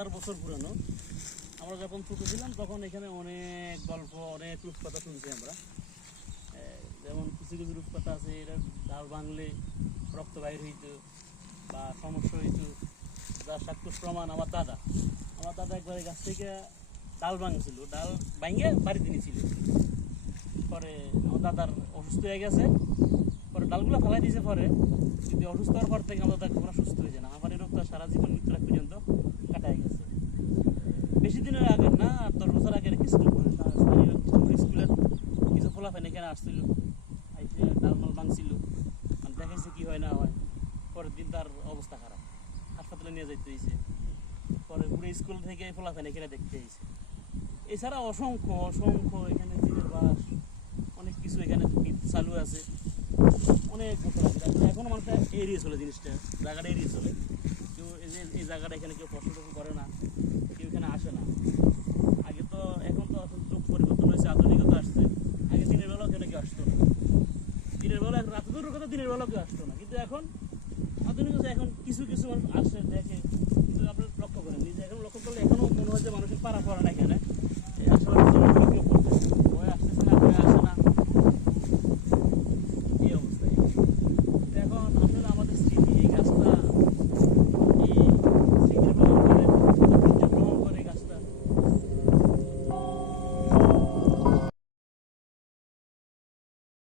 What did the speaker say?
হাজার বছর পুরানো। আমরা যখন ছোটো ছিলাম তখন এখানে অনেক গল্প, অনেক রূপকথা শুনছি আমরা। যেমন কিছু কিছু রূপকথা আছে, এটা ডাল ভাঙলে রক্ত বাইর হইত বা সমস্যা হইত, যার সাক্ষ্য প্রমাণ আমার দাদা একবারে গাছ থেকে ডাল ভাঙছিল, ডাল ভাঙে বাড়িতে নিয়েছিল। পরে আমার দাদার অসুস্থ হয়ে গেছে, পরে ডালগুলো ফেলাই দিয়েছে। পরে কিন্তু অসুস্থ হওয়ার পর থেকে আমার দাদা কখনো সুস্থ হয়ে যায় না। আমার রোগ তো সারা জীবন মৃত্যু রাখ পর্যন্ত কাটাই গেছে। বেশি দিনের আগের না, 10 বছর আগের স্কুলের কিছু ফলাফল এখানে আসছিল, আইসে ডালমাল ভাঙছিল, মানে দেখাইছে কি হয় না হয়। পরের দিন তার অবস্থা খারাপ, হাসপাতালে নিয়ে যাইতে হয়েছে। পরে পুরো স্কুল থেকে ফলাফল এখানে দেখতে হয়েছে। এছাড়া অসংখ্য অসংখ্য এখানে জীবের বাস, অনেক কিছু এখানে চালু আছে, অনেক বছর আছে। এখনো মানুষটা এড়িয়ে চলে, জিনিসটা জায়গাটা এড়িয়ে চলে। কেউ এই জায়গাটা এখানে কেউ কষ্ট টষ্ট করে না, কেউ এখানে আসে না। আগে তো, এখন তো আসলে যুগ পরিবর্তন হয়েছে, আধুনিকতা আসছে। আগে দিনের বেলাও এখানে কেউ আসতো না, দিনের বেলা রাতে দূরের কথা দিনের বেলাও কেউ আসতো না। কিন্তু এখন আধুনিকতা, এখন কিছু কিছু মানুষ আসে, দেখে,